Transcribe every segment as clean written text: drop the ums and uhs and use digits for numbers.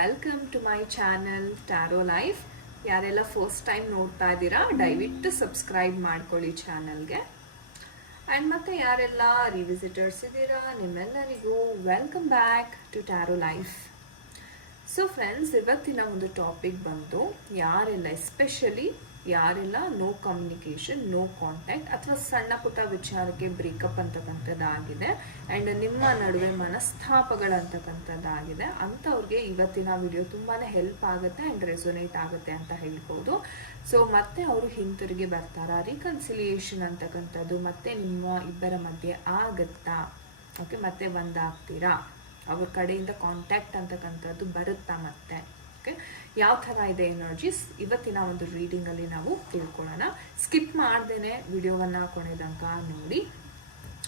Welcome to my channel tarot life. ಯಾರೆಲ್ಲ first time ನೋಡ್ತಾ ಇದ್ದೀರಾ ದಯವಿಟ್ಟು ಸಬ್ಸ್ಕ್ರೈಬ್ ಮಾಡ್ಕೊಳ್ಳಿ ಚಾನಲ್ಗೆ. ಆ್ಯಂಡ್ ಮತ್ತು ಯಾರೆಲ್ಲ ರಿವಿಸಿಟರ್ಸ್ ಇದ್ದೀರಾ ನಿಮ್ಮೆಲ್ಲರಿಗೂ welcome back to tarot life. So friends, ಇವತ್ತಿನ ಒಂದು ಟಾಪಿಕ್ ಬಂದು ಯಾರೆಲ್ಲ ಎಸ್ಪೆಷಲಿ ಯಾರೆಲ್ಲ ನೋ ಕಮ್ಯುನಿಕೇಷನ್, ನೋ ಕಾಂಟ್ಯಾಕ್ಟ್ ಅಥವಾ ಸಣ್ಣ ಪುಟ್ಟ ವಿಚಾರಕ್ಕೆ ಬ್ರೇಕಪ್ ಅಂತಕ್ಕಂಥದ್ದಾಗಿದೆ ಆ್ಯಂಡ್ ನಿಮ್ಮ ನಡುವೆ ಮನಸ್ತಾಪಗಳಂತಕ್ಕಂಥದ್ದಾಗಿದೆ ಅಂಥವ್ರಿಗೆ ಇವತ್ತಿನ ವಿಡಿಯೋ ತುಂಬಾ ಹೆಲ್ಪ್ ಆಗುತ್ತೆ ಆ್ಯಂಡ್ ರೆಸೊನೇಟ್ ಆಗುತ್ತೆ ಅಂತ ಹೇಳ್ಬೋದು. ಸೊ ಮತ್ತೆ ಅವರು ಹಿಂತಿರುಗಿ ಬರ್ತಾರಾ, ರಿಕನ್ಸಿಲಿಯೇಷನ್ ಅಂತಕ್ಕಂಥದ್ದು ಮತ್ತೆ ನಿಮ್ಮ ಇಬ್ಬರ ಮಧ್ಯೆ ಆಗುತ್ತಾ, ಓಕೆ, ಮತ್ತೆ ಒಂದಾಗ್ತೀರಾ, ಅವ್ರ ಕಡೆಯಿಂದ ಕಾಂಟ್ಯಾಕ್ಟ್ ಅಂತಕ್ಕಂಥದ್ದು ಬರುತ್ತಾ, ಮತ್ತೆ ಓಕೆ ಯಾವ ಥರ ಇದೆ ಎನರ್ಜೀಸ್ ಇವತ್ತಿನ ಒಂದು ರೀಡಿಂಗಲ್ಲಿ ನಾವು ತಿಳ್ಕೊಳ್ಳೋಣ. ಸ್ಕಿಪ್ ಮಾಡ್ದೇನೆ ವಿಡಿಯೋವನ್ನು ಕೊನೆ ತನಕ ನೋಡಿ.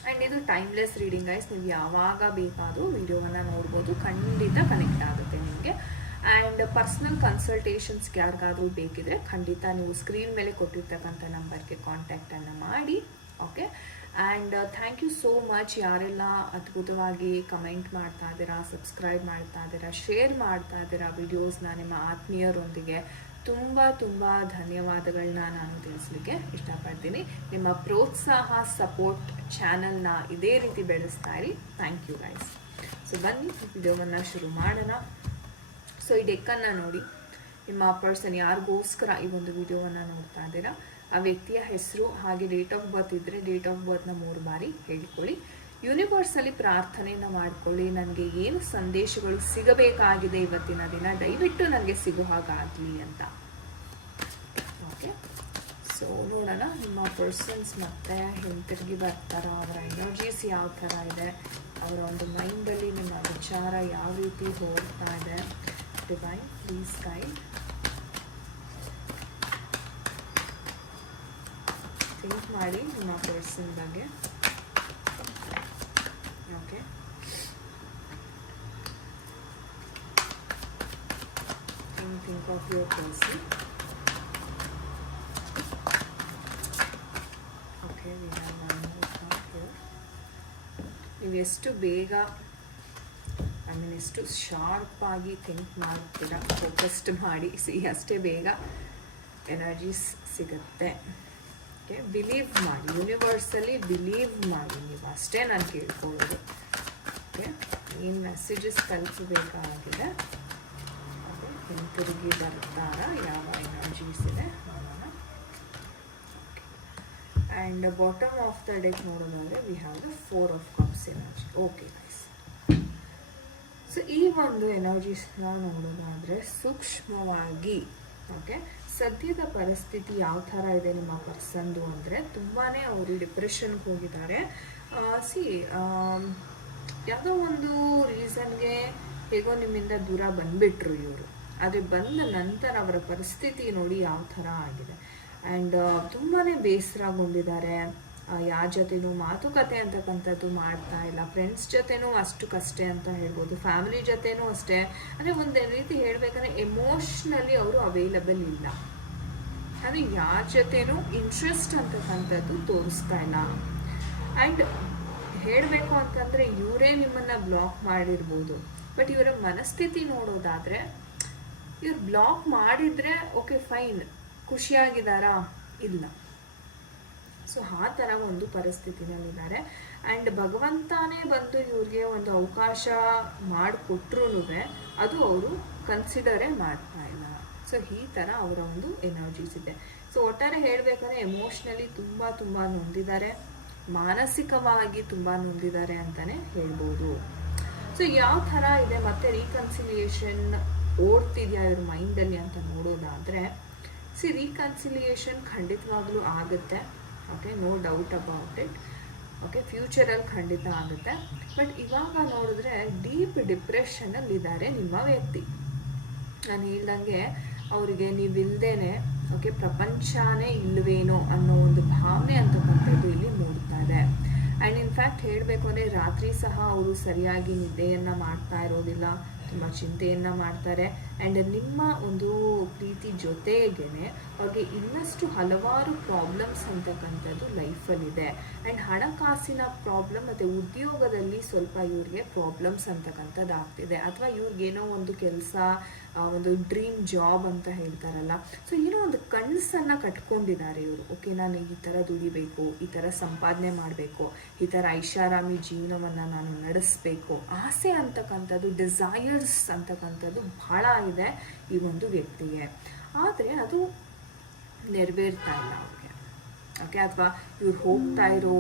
ಆ್ಯಂಡ್ ಇದು ಟೈಮ್ಲೆಸ್ ರೀಡಿಂಗ್ ಗೈಸ್, ನೀವು ಯಾವಾಗ ಬೇಕಾದರೂ ವಿಡಿಯೋವನ್ನು ನೋಡ್ಬೋದು, ಖಂಡಿತ ಕನೆಕ್ಟ್ ಆಗುತ್ತೆ ನಿಮಗೆ. ಆ್ಯಂಡ್ ಪರ್ಸ್ನಲ್ ಕನ್ಸಲ್ಟೇಷನ್ಸ್ಗೆ ಯಾರಿಗಾದರೂ ಬೇಕಿದ್ರೆ ಖಂಡಿತ ನೀವು ಸ್ಕ್ರೀನ್ ಮೇಲೆ ಕೊಟ್ಟಿರ್ತಕ್ಕಂಥ ನಂಬರ್ಗೆ ಕಾಂಟ್ಯಾಕ್ಟನ್ನು ಮಾಡಿ. Okay, and thank you so much ಯಾರೆಲ್ಲ ಅದ್ಭುತವಾಗಿ ಕಮೆಂಟ್ ಮಾಡ್ತಾ ಇದ್ದೀರಾ, ಸಬ್ಸ್ಕ್ರೈಬ್ ಮಾಡ್ತಾ ಇದ್ದೀರಾ, ಶೇರ್ ಮಾಡ್ತಾ ಇದ್ದೀರಾ ವಿಡಿಯೋಸ್ನ ನಿಮ್ಮ ಆತ್ಮೀಯರೊಂದಿಗೆ. ತುಂಬ ತುಂಬ ಧನ್ಯವಾದಗಳನ್ನ ನಾನು ತಿಳಿಸ್ಲಿಕ್ಕೆ ಇಷ್ಟಪಡ್ತೀನಿ. ನಿಮ್ಮ ಪ್ರೋತ್ಸಾಹ, ಸಪೋರ್ಟ್ ಚಾನಲ್ನ ಇದೇ ರೀತಿ ಬೆಳೆಸ್ತಾ ಇರಿ. Thank you guys. ಸೊ ಬನ್ನಿ ವಿಡಿಯೋವನ್ನು ಶುರು ಮಾಡೋಣ. ಸೊ ಈ ಡೆಕ್ಕನ್ನು ನೋಡಿ, ನಿಮ್ಮ ಪರ್ಸನ್ ಯಾರಿಗೋಸ್ಕರ ಈ ಒಂದು ವಿಡಿಯೋವನ್ನು ನೋಡ್ತಾ ಇದ್ದೀರಾ ಆ ವ್ಯಕ್ತಿಯ ಹೆಸರು ಹಾಗೆ ಡೇಟ್ ಆಫ್ ಬರ್ತ್ ಇದ್ದರೆ ಡೇಟ್ ಆಫ್ ಬರ್ತ್ನ 3 ಬಾರಿ ಹೇಳಿಕೊಳ್ಳಿ. ಯೂನಿವರ್ಸಲ್ಲಿ ಪ್ರಾರ್ಥನೆಯನ್ನು ಮಾಡಿಕೊಳ್ಳಿ, ನನಗೆ ಏನು ಸಂದೇಶಗಳು ಸಿಗಬೇಕಾಗಿದೆ ಇವತ್ತಿನ ದಿನ ದಯವಿಟ್ಟು ನನಗೆ ಸಿಗೋ ಹಾಗಾಗಲಿ ಅಂತ. ಓಕೆ, ಸೊ ನೋಡೋಣ ನಿಮ್ಮ ಪರ್ಸನ್ಸ್ ಮತ್ತೆ ಹಿಂತಿರುಗಿ ಬರ್ತಾರ, ಅವರ ಎನರ್ಜೀಸ್ ಯಾವ ಥರ ಇದೆ, ಅವರ ಒಂದು ಮೈಂಡಲ್ಲಿ ನಿಮ್ಮ ವಿಚಾರ ಯಾವ ರೀತಿ ಹೋಗ್ತಾ ಇದೆ. Divine please guide. ಥಿಂಕ್ ಮಾಡಿ ನಿಮ್ಮ ಪರ್ಸನ್ ಬಗ್ಗೆ. Okay, think of your person. Okay, ನೀವು ಎಷ್ಟು ಬೇಗ ಎಷ್ಟು ಶಾರ್ಪ್ ಆಗಿ ಥಿಂಕ್ ಮಾಡ್ತೀರಾ, ಫೋಕಸ್ಡ್ ಮಾಡಿ ಅಷ್ಟೇ ಬೇಗ ಎನರ್ಜೀಸ್ ಸಿಗುತ್ತೆ. ಓಕೆ, ಬಿಲೀವ್ ಮಾಡಿ, ಯೂನಿವರ್ಸಲ್ಲಿ ಬಿಲೀವ್ ಮಾಡಿ, ನೀವು ಅಷ್ಟೇ ನಾನು ಕೇಳ್ಕೊಳ್ಳೋದು. ಓಕೆ, ಏನು ಮೆಸೇಜಸ್ ತಲುಪಬೇಕಾಗಿದೆ. ಓಕೆ, ಹಿಂತಿರುಗಿ ಬರ್ತಾರ, ಯಾವ ಎನರ್ಜೀಸ್ ಇದೆ ನೋಡೋಣ. And bottom of the deck ನೋಡೋದಾದರೆ we have the 4 of cups energy. Okay guys, so ಈ ಒಂದು ಎನರ್ಜೀಸ್ನ ನೋಡೋದಾದರೆ ಸೂಕ್ಷ್ಮವಾಗಿ, ಓಕೆ, ಸದ್ಯದ ಪರಿಸ್ಥಿತಿ ಯಾವ ಥರ ಇದೆ ನಿಮ್ಮ ಪರ್ಸನ್ದು ಅಂದರೆ ತುಂಬಾ ಅವರು ಡಿಪ್ರೆಷನ್ಗೆ ಹೋಗಿದ್ದಾರೆ. ಯಾವುದೋ ಒಂದು ರೀಸನ್ಗೆ ಹೇಗೋ ನಿಮ್ಮಿಂದ ದೂರ ಬಂದುಬಿಟ್ರು ಇವರು, ಆದರೆ ಬಂದ ನಂತರ ಅವರ ಪರಿಸ್ಥಿತಿ ನೋಡಿ ಯಾವ ಥರ ಆಗಿದೆ. ಆ್ಯಂಡ್ ತುಂಬಾ ಬೇಸರಗೊಂಡಿದ್ದಾರೆ. ಯಾರ ಜೊತೆನೂ ಮಾತುಕತೆ ಅಂತಕ್ಕಂಥದ್ದು ಮಾಡ್ತಾ ಇಲ್ಲ, ಫ್ರೆಂಡ್ಸ್ ಜೊತೆನೂ ಅಷ್ಟಕ್ಕಷ್ಟೇ ಅಂತ ಹೇಳ್ಬೋದು, ಫ್ಯಾಮಿಲಿ ಜೊತೆನೂ ಅಷ್ಟೇ. ಅಂದರೆ ಒಂದು ರೀತಿ ಹೇಳಬೇಕಂದ್ರೆ ಎಮೋಷ್ನಲಿ ಅವರು ಅವೈಲಬಲ್ ಇಲ್ಲ, ಅಂದರೆ ಯಾರ ಜೊತೆನೂ ಇಂಟ್ರೆಸ್ಟ್ ಅಂತಕ್ಕಂಥದ್ದು ತೋರಿಸ್ತಾ ಇಲ್ಲ. ಆ್ಯಂಡ್ ಹೇಳಬೇಕು ಅಂತಂದರೆ ಇವರೇ ನಿಮ್ಮನ್ನು ಬ್ಲಾಕ್ ಮಾಡಿರ್ಬೋದು, ಬಟ್ ಇವರ ಮನಸ್ಥಿತಿ ನೋಡೋದಾದರೆ ಇವ್ರು ಬ್ಲಾಕ್ ಮಾಡಿದರೆ ಓಕೆ ಫೈನ್ ಖುಷಿಯಾಗಿದ್ದಾರಾ, ಇಲ್ಲ. ಸೊ ಆ ಥರ ಒಂದು ಪರಿಸ್ಥಿತಿನಲ್ಲಿದ್ದಾರೆ. ಆ್ಯಂಡ್ ಭಗವಂತನೇ ಬಂದು ಇವ್ರಿಗೆ ಒಂದು ಅವಕಾಶ ಮಾಡಿಕೊಟ್ರೂ ಅದು ಅವರು ಕನ್ಸಿಡರೇ ಮಾಡ್ತಾ ಇಲ್ಲ. ಸೊ ಈ ಥರ ಅವರ ಒಂದು ಎನರ್ಜೀಸ್ ಇದೆ. ಸೊ ಒಟ್ಟಾರೆ ಹೇಳಬೇಕಂದ್ರೆ ಎಮೋಷ್ನಲಿ ತುಂಬ ನೊಂದಿದ್ದಾರೆ, ಮಾನಸಿಕವಾಗಿ ತುಂಬ ನೊಂದಿದ್ದಾರೆ ಅಂತಲೇ ಹೇಳ್ಬೋದು. ಸೊ ಯಾವ ಥರ ಇದೆ ಮತ್ತೆ ರೀಕನ್ಸಿಲಿಯೇಷನ್ ಓಡ್ತಿದೆಯಾ ಇವ್ರ ಮೈಂಡಲ್ಲಿ ಅಂತ ನೋಡೋದಾದರೆ ರೀಕನ್ಸಿಲಿಯೇಷನ್ ಖಂಡಿತವಾಗ್ಲೂ ಆಗುತ್ತೆ. Okay, no doubt about it. Okay, ಫ್ಯೂಚರಲ್ಲಿ ಖಂಡಿತ ಆಗುತ್ತೆ. ಬಟ್ ಇವಾಗ ನೋಡಿದ್ರೆ ಡೀಪ್ ಡಿಪ್ರೆಷನಲ್ಲಿದ್ದಾರೆ ನಿಮ್ಮ ವ್ಯಕ್ತಿ. ನಾನು ಹೇಳ್ದಂಗೆ ಅವರಿಗೆ ನೀವಿಲ್ದೇನೆ ಓಕೆ ಪ್ರಪಂಚನೇ ಇಲ್ಲವೇನೋ ಅನ್ನೋ ಒಂದು ಭಾವನೆ ಅಂತಕ್ಕಂಥದ್ದು ಇಲ್ಲಿ ಮೂಡ್ತಾ ಇದೆ. ಆ್ಯಂಡ್ ಇನ್ಫ್ಯಾಕ್ಟ್ ಹೇಳಬೇಕು ಅಂದರೆ ರಾತ್ರಿ ಸಹ ಅವರು ಸರಿಯಾಗಿ ನಿದ್ದೆಯನ್ನು ಮಾಡ್ತಾ ಇರೋದಿಲ್ಲ, ತುಂಬ ಚಿಂತೆಯನ್ನು ಮಾಡ್ತಾರೆ. ಆ್ಯಂಡ್ ನಿಮ್ಮ ಒಂದು ಪ್ರೀತಿ ಜೊತೆಗೇ ಅವ್ರಿಗೆ ಇನ್ನಷ್ಟು ಹಲವಾರು ಪ್ರಾಬ್ಲಮ್ಸ್ ಅಂತಕ್ಕಂಥದ್ದು ಲೈಫಲ್ಲಿದೆ. ಆ್ಯಂಡ್ ಹಣಕಾಸಿನ ಪ್ರಾಬ್ಲಮ್ ಮತ್ತು ಉದ್ಯೋಗದಲ್ಲಿ ಸ್ವಲ್ಪ ಇವ್ರಿಗೆ ಪ್ರಾಬ್ಲಮ್ಸ್ ಅಂತಕ್ಕಂಥದ್ದು ಆಗ್ತಿದೆ, ಅಥವಾ ಇವ್ರಿಗೇನೋ ಒಂದು ಕೆಲಸ, ಒಂದು ಡ್ರೀಮ್ ಜಾಬ್ ಅಂತ ಹೇಳ್ತಾರಲ್ಲ, ಸೊ ಏನೋ ಒಂದು ಕನಸನ್ನು ಕಟ್ಕೊಂಡಿದ್ದಾರೆ ಇವರು. ಓಕೆ, ನಾನು ಈ ಥರ ದುಡಿಬೇಕು, ಈ ಥರ ಸಂಪಾದನೆ ಮಾಡಬೇಕು, ಈ ಥರ ಐಷಾರಾಮಿ ಜೀವನವನ್ನು ನಾನು ನಡೆಸಬೇಕು, ಆಸೆ ಅಂತಕ್ಕಂಥದ್ದು, ಡಿಸೈರ್ಸ್ ಅಂತಕ್ಕಂಥದ್ದು ಬಹಳ ಇದೆ ಈ ಒಂದು ವ್ಯಕ್ತಿಗೆ. ಆದರೆ ಅದು ನೆರವೇರ್ತಾ ಇಲ್ಲ ಅವ್ರಿಗೆ. ಓಕೆ, ಅಥವಾ ಇವ್ರು ಹೋಗ್ತಾ ಇರೋ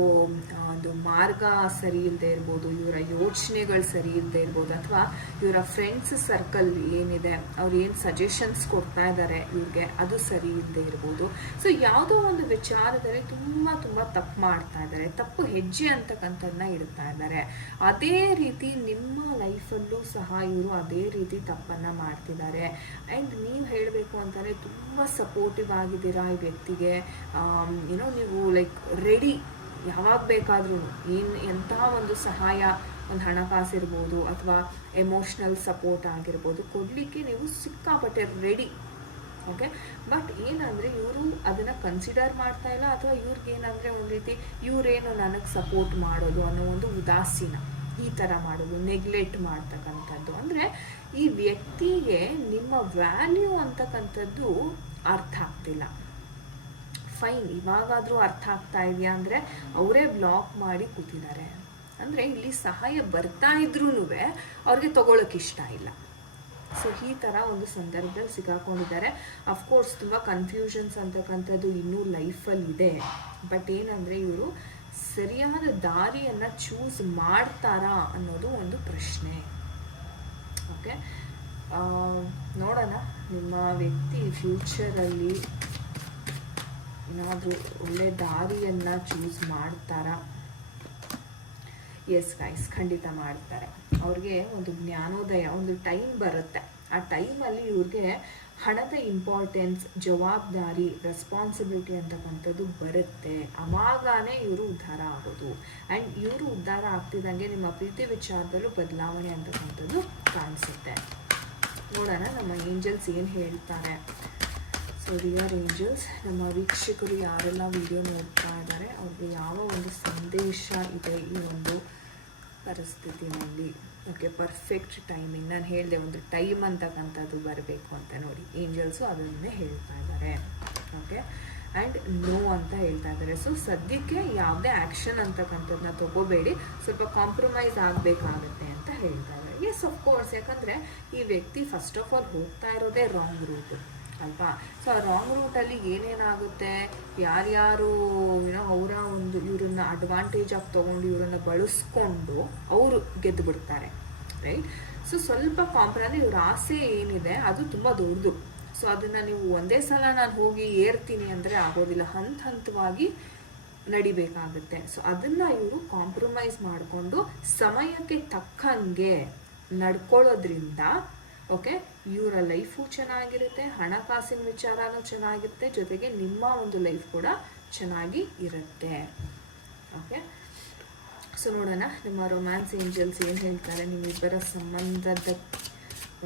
ಒಂದು ಮಾರ್ಗ ಸರಿ ಇಲ್ಲದೆ ಇರ್ಬೋದು, ಇವರ ಯೋಚನೆಗಳು ಸರಿ ಇಲ್ಲದೆ ಇರ್ಬೋದು, ಅಥವಾ ಇವರ ಫ್ರೆಂಡ್ಸ್ ಸರ್ಕಲ್ ಏನಿದೆ ಅವ್ರು ಏನು ಸಜೆಷನ್ಸ್ ಕೊಡ್ತಾ ಇದ್ದಾರೆ ಇವ್ರಿಗೆ ಅದು ಸರಿ ಇಲ್ಲದೆ ಇರ್ಬೋದು. ಸೊ ಯಾವುದೋ ಒಂದು ವಿಚಾರದಲ್ಲಿ ತುಂಬ ತುಂಬ ತಪ್ಪು ಮಾಡ್ತಾ ಇದ್ದಾರೆ, ತಪ್ಪು ಹೆಜ್ಜೆ ಅಂತಕ್ಕಂಥದ್ದನ್ನ ಇಡ್ತಾ ಇದ್ದಾರೆ. ಅದೇ ರೀತಿ ನಿಮ್ಮ ಲೈಫಲ್ಲೂ ಸಹ ಇವರು ಅದೇ ರೀತಿ ತಪ್ಪನ್ನು ಮಾಡ್ತಿದ್ದಾರೆ. ಆ್ಯಂಡ್ ನೀವು ಹೇಳಬೇಕು ಅಂತಂದರೆ ತುಂಬ ಸಪೋರ್ಟಿವ್ ಆಗಿದ್ದೀರಾ ಈ ವ್ಯಕ್ತಿಗೆ. ಏನೋ ನೀವು ಲೈಕ್ ರೆಡಿ, ಯಾವಾಗ ಬೇಕಾದ್ರೂ ಎಂತಹ ಒಂದು ಸಹಾಯ, ಒಂದು ಹಣಕಾಸು ಇರ್ಬೋದು ಅಥವಾ ಎಮೋಷ್ನಲ್ ಸಪೋರ್ಟ್ ಆಗಿರ್ಬೋದು, ಕೊಡಲಿಕ್ಕೆ ನೀವು ಸಿಕ್ಕಾಪಟ್ಟೆ ರೆಡಿ. ಓಕೆ, ಬಟ್ ಏನಂದರೆ ಇವರು ಅದನ್ನು ಕನ್ಸಿಡರ್ ಮಾಡ್ತಾ ಇಲ್ಲ, ಅಥವಾ ಇವ್ರಿಗೇನಂದರೆ ಒಂದು ರೀತಿ ಇವರೇನು ನನಗೆ ಸಪೋರ್ಟ್ ಮಾಡೋದು ಅನ್ನೋ ಒಂದು ಉದಾಸೀನ, ಈ ಥರ ಮಾಡೋದು, ನೆಗ್ಲೆಕ್ಟ್ ಮಾಡ್ತಕ್ಕಂಥದ್ದು. ಅಂದರೆ ಈ ವ್ಯಕ್ತಿಗೆ ನಿಮ್ಮ ವ್ಯಾಲ್ಯೂ ಅಂತಕ್ಕಂಥದ್ದು ಅರ್ಥ ಆಗ್ತಿಲ್ಲ. ಫೈನ್, ಇವಾಗಾದರೂ ಅರ್ಥ ಆಗ್ತಾ ಇದೆಯಾ ಅಂದರೆ ಅವರೇ ಬ್ಲಾಕ್ ಮಾಡಿ ಕೂತಿದ್ದಾರೆ. ಅಂದರೆ ಇಲ್ಲಿ ಸಹಾಯ ಬರ್ತಾ ಇದ್ರೂ ಅವ್ರಿಗೆ ತಗೊಳ್ಳೋಕೆ ಇಷ್ಟ ಇಲ್ಲ. ಸೊ ಈ ಥರ ಒಂದು ಸಂದರ್ಭದಲ್ಲಿ ಸಿಗಾಕೊಂಡಿದ್ದಾರೆ. ಅಫ್ಕೋರ್ಸ್ ತುಂಬ ಕನ್ಫ್ಯೂಷನ್ಸ್ ಅಂತಕ್ಕಂಥದ್ದು ಇನ್ನೂ ಲೈಫಲ್ಲಿ ಇದೆ. ಬಟ್ ಏನಂದರೆ ಇವರು ಸರಿಯಾದ ದಾರಿಯನ್ನು ಚೂಸ್ ಮಾಡ್ತಾರಾ ಅನ್ನೋದು ಒಂದು ಪ್ರಶ್ನೆ. ಓಕೆ, ನೋಡೋಣ ನಿಮ್ಮ ವ್ಯಕ್ತಿ ಫ್ಯೂಚರಲ್ಲಿ ಏನಾದರೂ ಒಳ್ಳೆ ದಾರಿಯನ್ನು ಚೂಸ್ ಮಾಡ್ತಾರಾ? ಎಸ್ ಗೈಸ್, ಖಂಡಿತ ಮಾಡ್ತಾರೆ. ಅವ್ರಿಗೆ ಒಂದು ಜ್ಞಾನೋದಯ, ಒಂದು ಟೈಮ್ ಬರುತ್ತೆ. ಆ ಟೈಮಲ್ಲಿ ಇವ್ರಿಗೆ ಹಣದ ಇಂಪಾರ್ಟೆನ್ಸ್, ಜವಾಬ್ದಾರಿ, ರೆಸ್ಪಾನ್ಸಿಬಿಲಿಟಿ ಅಂತಕ್ಕಂಥದ್ದು ಬರುತ್ತೆ. ಅವಾಗನೇ ಇವರು ಉದ್ಧಾರ ಆಗೋದು. ಆ್ಯಂಡ್ ಇವರು ಉದ್ಧಾರ ಆಗ್ತಿದ್ದಂಗೆ ನಿಮ್ಮ ಪ್ರೀತಿ ವಿಚಾರದಲ್ಲೂ ಬದಲಾವಣೆ ಅಂತಕ್ಕಂಥದ್ದು ಕಾಣಿಸುತ್ತೆ. ನೋಡೋಣ ನಮ್ಮ ಏಂಜಲ್ಸ್ ಏನು ಹೇಳ್ತಾರೆ. ಸೊ ರಿಯರ್ ಏಂಜಲ್ಸ್, ನಮ್ಮ ವೀಕ್ಷಕರು ಯಾರೆಲ್ಲ ವಿಡಿಯೋ ನೋಡ್ತಾ ಇದ್ದಾರೆ ಅವ್ರಿಗೆ ಯಾವ ಒಂದು ಸಂದೇಶ ಇದೆ ಈ ಒಂದು ಪರಿಸ್ಥಿತಿನಲ್ಲಿ? Okay, perfect timing. ನಾನು ಹೇಳಿದೆ ಒಂದು ಟೈಮ್ ಅಂತಕ್ಕಂಥದ್ದು ಬರಬೇಕು ಅಂತ. ನೋಡಿ, ಏಂಜಲ್ಸು ಅದನ್ನೇ ಹೇಳ್ತಾ ಇದ್ದಾರೆ. ಓಕೆ, ಆ್ಯಂಡ್ ನೋ ಅಂತ ಹೇಳ್ತಾ ಇದ್ದಾರೆ. ಸೊ ಸದ್ಯಕ್ಕೆ ಯಾವುದೇ ಆ್ಯಕ್ಷನ್ ಅಂತಕ್ಕಂಥದ್ದನ್ನ ತಗೋಬೇಡಿ, ಸ್ವಲ್ಪ ಕಾಂಪ್ರಮೈಸ್ ಆಗಬೇಕಾಗುತ್ತೆ ಅಂತ ಹೇಳ್ತಾ ಇದ್ದಾರೆ. ಎಸ್, ಅಫ್ಕೋರ್ಸ್, ಯಾಕಂದರೆ ಈ ವ್ಯಕ್ತಿ ಫಸ್ಟ್ ಆಫ್ ಆಲ್ ಹೋಗ್ತಾ ಇರೋದೇ ರಾಂಗ್ ರೂಟು ಅಲ್ವಾ. ಸೊ ಆ ರಾಂಗ್ ರೂಟಲ್ಲಿ ಏನೇನಾಗುತ್ತೆ, ಯಾರ್ಯಾರು ಏನೋ ಅವರ ಒಂದು ಇವರನ್ನ ಅಡ್ವಾಂಟೇಜ್ ಆಗಿ ತೊಗೊಂಡು ಇವರನ್ನು ಬಳಸ್ಕೊಂಡು ಅವರು ಗೆದ್ದು ಬಿಡ್ತಾರೆ, ರೈಟ್. ಸೊ ಸ್ವಲ್ಪ ಅಂದರೆ ಇವ್ರ ಆಸೆ ಏನಿದೆ ಅದು ತುಂಬ ದೊಡ್ಡದು. ಸೊ ಅದನ್ನು ನೀವು ಒಂದೇ ಸಲ ನಾನು ಹೋಗಿ ಏರ್ತೀನಿ ಅಂದರೆ ಆಗೋದಿಲ್ಲ, ಹಂತವಾಗಿ ನಡಿಬೇಕಾಗುತ್ತೆ. ಸೊ ಅದನ್ನು ಇವರು ಕಾಂಪ್ರಮೈಸ್ ಮಾಡಿಕೊಂಡು ಸಮಯಕ್ಕೆ ತಕ್ಕಂಗೆ ನಡ್ಕೊಳ್ಳೋದ್ರಿಂದ ಓಕೆ, ಇವರ ಲೈಫು ಚೆನ್ನಾಗಿರುತ್ತೆ, ಹಣಕಾಸಿನ ವಿಚಾರನೂ ಚೆನ್ನಾಗಿರುತ್ತೆ, ಜೊತೆಗೆ ನಿಮ್ಮ ಒಂದು ಲೈಫ್ ಕೂಡ ಚೆನ್ನಾಗಿ ಇರುತ್ತೆ. ಓಕೆ, ಸೊ ನೋಡೋಣ ನಿಮ್ಮ ರೊಮ್ಯಾನ್ಸ್ ಏಂಜಲ್ಸ್ ಏನು ಹೇಳ್ತಾರೆ, ನಿಮ್ಮಿಬ್ಬರ ಸಂಬಂಧದ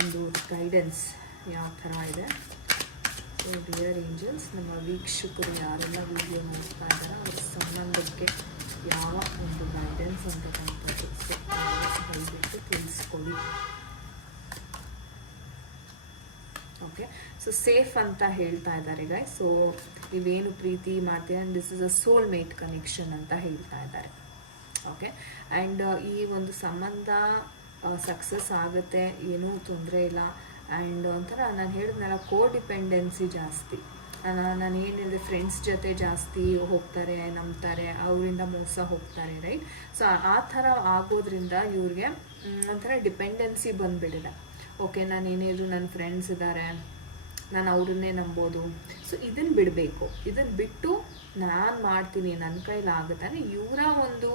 ಒಂದು ಗೈಡೆನ್ಸ್ ಯಾವ ಥರ ಇದೆ. ಸೊ ಡಿಯರ್ ಏಂಜಲ್ಸ್, ನಮ್ಮ ವೀಕ್ಷಕರು ಯಾರೆಲ್ಲ ವಿಡಿಯೋ ನೋಡ್ತಾ ಇದ್ದಾರೆ ಅವ್ರ ಸಂಬಂಧಕ್ಕೆ ಯಾವ ಒಂದು ಗೈಡೆನ್ಸ್ ಅಂತಕ್ಕಂಥದ್ದು ದಯವಿಟ್ಟು ತಿಳಿಸ್ಕೊಡಿ. ಓಕೆ, ಸೊ ಸೇಫ್ ಅಂತ ಹೇಳ್ತಾ ಇದ್ದಾರೆ ಗೈಸ್. ಸೊ ನೀವೇನು ಪ್ರೀತಿ ಮಾಡ್ತೀರ, this is a soul mate connection ಅಂತ ಹೇಳ್ತಾ ಇದ್ದಾರೆ. ಓಕೆ, ಆ್ಯಂಡ್ ಈ ಒಂದು ಸಂಬಂಧ ಸಕ್ಸಸ್ ಆಗುತ್ತೆ, ಏನೂ ತೊಂದರೆ ಇಲ್ಲ. ಆ್ಯಂಡ್ ಒಂಥರ ನಾನು ಹೇಳಿದ್ನಲ್ಲ, ಕೋಡಿಪೆಂಡೆನ್ಸಿ ಜಾಸ್ತಿ. ನಾನು ಏನು ಹೇಳಿದೆ, ಫ್ರೆಂಡ್ಸ್ ಜೊತೆ ಜಾಸ್ತಿ ಹೋಗ್ತಾರೆ, ನಂಬ್ತಾರೆ, ಅವರಿಂದ ಮೋಸ ಹೋಗ್ತಾರೆ, ರೈಟ್. ಸೊ ಆ ಥರ ಆಗೋದ್ರಿಂದ ಇವ್ರಿಗೆ ಒಂಥರ ಡಿಪೆಂಡೆನ್ಸಿ ಬಂದುಬಿಟ್ಟಿದೆ. ಓಕೆ, ನಾನು ಏನಿದ್ರು ನನ್ನ ಫ್ರೆಂಡ್ಸ್ ಇದ್ದಾರೆ, ನಾನು ಅವ್ರನ್ನೇ ನಂಬೋದು. ಸೊ ಇದನ್ನು ಬಿಡಬೇಕು. ಇದನ್ನು ಬಿಟ್ಟು ನಾನು ಮಾಡ್ತೀನಿ, ನನ್ನ ಕೈಲಾಗುತ್ತೆ ಇವರ ಒಂದು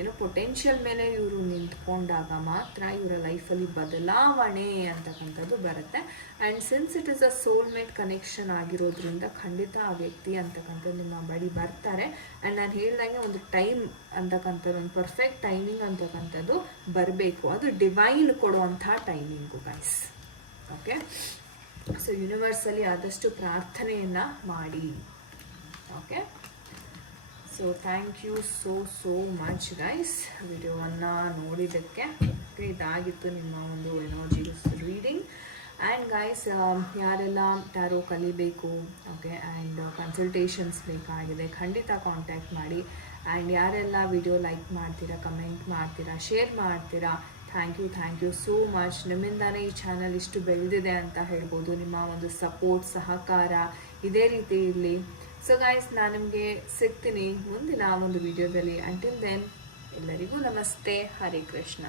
ಏನೋ ಪೊಟೆನ್ಷಿಯಲ್ ಮೇಲೆ ಇವರು ನಿಂತ್ಕೊಂಡಾಗ ಮಾತ್ರ ಇವರ ಲೈಫಲ್ಲಿ ಬದಲಾವಣೆ ಅಂತಕ್ಕಂಥದ್ದು ಬರುತ್ತೆ. And since it is a soulmate connection ಆಗಿರೋದ್ರಿಂದ ಖಂಡಿತ ಆ ವ್ಯಕ್ತಿ ಅಂತಕ್ಕಂಥದ್ದು ನಿಮ್ಮ ಬಳಿ ಬರ್ತಾರೆ. ಆ್ಯಂಡ್ ನಾನು ಹೇಳ್ದಂಗೆ ಒಂದು ಟೈಮ್ ಅಂತಕ್ಕಂಥದ್ದು, ಒಂದು ಪರ್ಫೆಕ್ಟ್ ಟೈಮಿಂಗ್ ಅಂತಕ್ಕಂಥದ್ದು ಬರಬೇಕು. ಅದು ಡಿವೈನ್ ಕೊಡುವಂಥ ಟೈಮಿಂಗು ಗೈಸ್. ಓಕೆ. ಸೊ ಯೂನಿವರ್ಸಲ್ಲಿ ಆದಷ್ಟು ಪ್ರಾರ್ಥನೆಯನ್ನು ಮಾಡಿ. Okay. So thank you so much guys ವಿಡಿಯೋವನ್ನು ನೋಡಿದ್ದಕ್ಕೆ. ಓಕೆ, ಇದಾಗಿತ್ತು ನಿಮ್ಮ ಒಂದು ಎನರ್ಜೀಸ್ ರೀಡಿಂಗ್. ಆ್ಯಂಡ್ ಗೈಸ್, ಯಾರೆಲ್ಲ ಟ್ಯಾರೋ ಕಲಿಬೇಕು, ಓಕೆ, ಆ್ಯಂಡ್ ಕನ್ಸಲ್ಟೇಷನ್ಸ್ ಬೇಕಾಗಿದೆ, ಖಂಡಿತ ಕಾಂಟ್ಯಾಕ್ಟ್ ಮಾಡಿ. ಆ್ಯಂಡ್ ಯಾರೆಲ್ಲ ವಿಡಿಯೋ ಲೈಕ್ ಮಾಡ್ತೀರಾ, ಕಮೆಂಟ್ ಮಾಡ್ತೀರಾ, ಶೇರ್ ಮಾಡ್ತೀರಾ, ಥ್ಯಾಂಕ್ ಯು ಸೋ ಮಚ್. ನಿಮ್ಮಿಂದಾನೇ ಈ ಚಾನಲ್ ಇಷ್ಟು ಬೆಳೆದಿದೆ ಅಂತ ಹೇಳ್ಬೋದು. ನಿಮ್ಮ ಒಂದು ಸಪೋರ್ಟ್, ಸಹಕಾರ ಇದೇ ರೀತಿ ಇರಲಿ. ಸೊ ಗೈಸ್, ನಾನು ನಿಮಗೆ ಸಿಗ್ತೀನಿ ಮುಂದಿನ ಒಂದು ವಿಡಿಯೋದಲ್ಲಿ. ಅಂಟಿಲ್ ದೆನ್ ಎಲ್ಲರಿಗೂ ನಮಸ್ತೆ. ಹರೇ ಕೃಷ್ಣ.